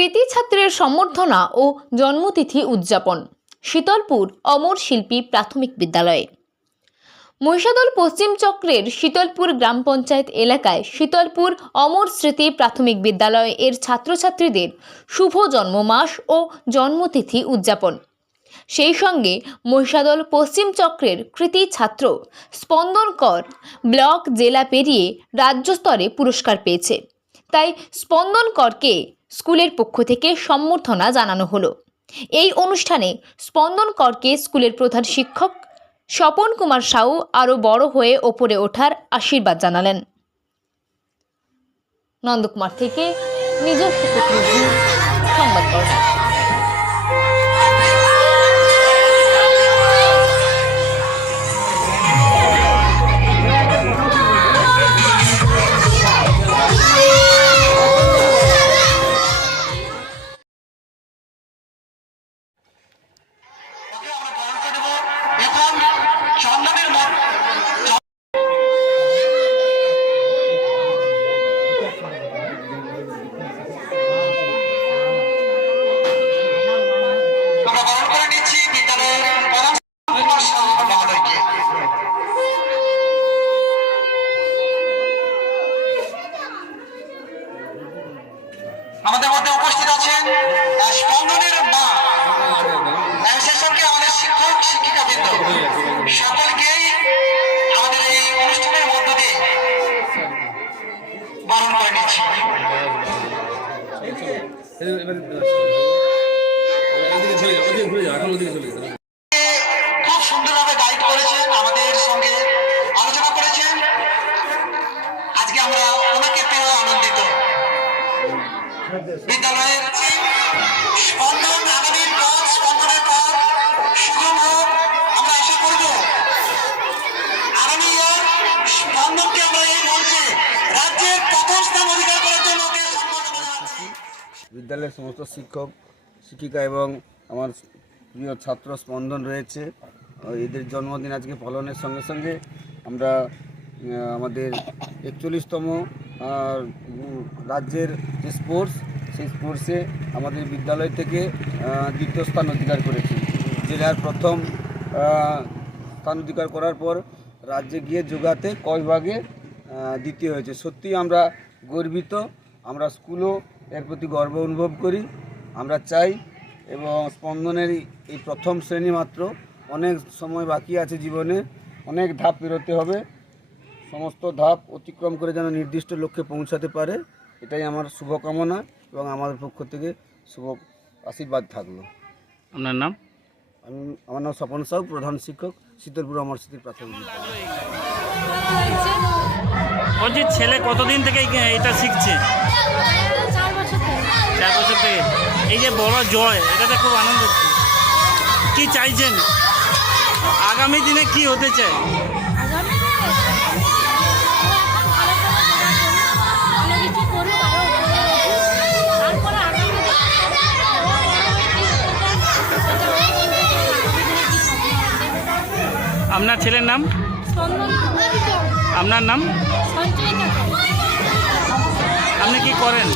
কৃতি ছাত্রের সম্বর্ধনা ও জন্মতিথি উদযাপন শীতলপুর অমর শিল্পী প্রাথমিক বিদ্যালয়ে। মহিষাদল পশ্চিম চক্রের শীতলপুর গ্রাম পঞ্চায়েত এলাকায় শীতলপুর অমর স্মৃতি প্রাথমিক বিদ্যালয় এর ছাত্রছাত্রীদের শুভ জন্মমাস ও জন্মতিথি উদযাপন। সেই সঙ্গে মহিষাদল পশ্চিম চক্রের কৃতি ছাত্র স্পন্দন কর ব্লক জেলা পেরিয়ে রাজ্য স্তরে পুরস্কার পেয়েছে। তাই স্পন্দন করকে স্কুলের পক্ষ থেকে সম্বর্ধনা জানানো হলো। এই অনুষ্ঠানে স্পন্দন করকে স্কুলের প্রধান শিক্ষক স্বপন কুমার সাউ আরও বড় হয়ে ওপরে ওঠার আশীর্বাদ জানালেন। নন্দকুমার থেকে নিজস্ব প্রতিনিধি সংবাদ কর্মী। আমাদের মধ্যে উপস্থিত আছেন স্পন্দনের মা, সেই সঙ্গে আমাদের শিক্ষক শিক্ষিকাবৃন্দ, সকলকেই আমাদের এই অনুষ্ঠানের মধ্য দিয়ে বরণ করে নিচ্ছি। খুব সুন্দরভাবে গাইড করেছেন, আমাদের সঙ্গে আলোচনা করেছেন। আজকে আমরা ওনাকে পেয়ে আনন্দিত। বিদ্যালয়ের স্পন্দন আগামীর পথ, স্পন্দনের পথ সুগম হোক আমরা আশা করব। আগামী স্পন্দনকে আমরা এই মঞ্চে রাজ্যের প্রথম স্থান অধিকার করার জন্য বিদ্যালয়ের সমস্ত শিক্ষক শিক্ষিকা এবং আমার প্রিয় ছাত্র স্পন্দন রয়েছে। এদের জন্মদিন আজকে পালনের সঙ্গে সঙ্গে আমরা আমাদের 41তম রাজ্যের যে স্পোর্টস, সেই স্পোর্টসে আমাদের বিদ্যালয় থেকে দ্বিতীয় স্থান অধিকার করেছি। জেলার প্রথম স্থান অধিকার করার পর রাজ্যে গিয়ে যোগাতে ক বিভাগে দ্বিতীয় হয়েছে। সত্যিই আমরা গর্বিত। আমরা স্কুলও এর প্রতি গর্ব অনুভব করি। আমরা চাই এবং স্পন্দনের এই প্রথম শ্রেণী মাত্র, অনেক সময় বাকি আছে জীবনে, অনেক ধাপ পেরোতে হবে। সমস্ত ধাপ অতিক্রম করে যেন নির্দিষ্ট লক্ষ্যে পৌঁছাতে পারে, এটাই আমার শুভকামনা এবং আমাদের পক্ষ থেকে শুভ আশীর্বাদ থাকলো। আপনার নাম? আমার নাম স্বপন সাউ, প্রধান শিক্ষক, শীতলপুর অমর স্মৃতি প্রাথমিক বিদ্যালয়। বলছি, ছেলে কতদিন থেকে এটা শিখছে? 4 বছর থেকে। এই যে বড় জয়, এটাতে খুব আনন্দ হচ্ছে। কি চাইছেন আগামী দিনে, কি হতে চায়? আপনার ছেলের নাম? আপনার নাম? আপনি কি করেন?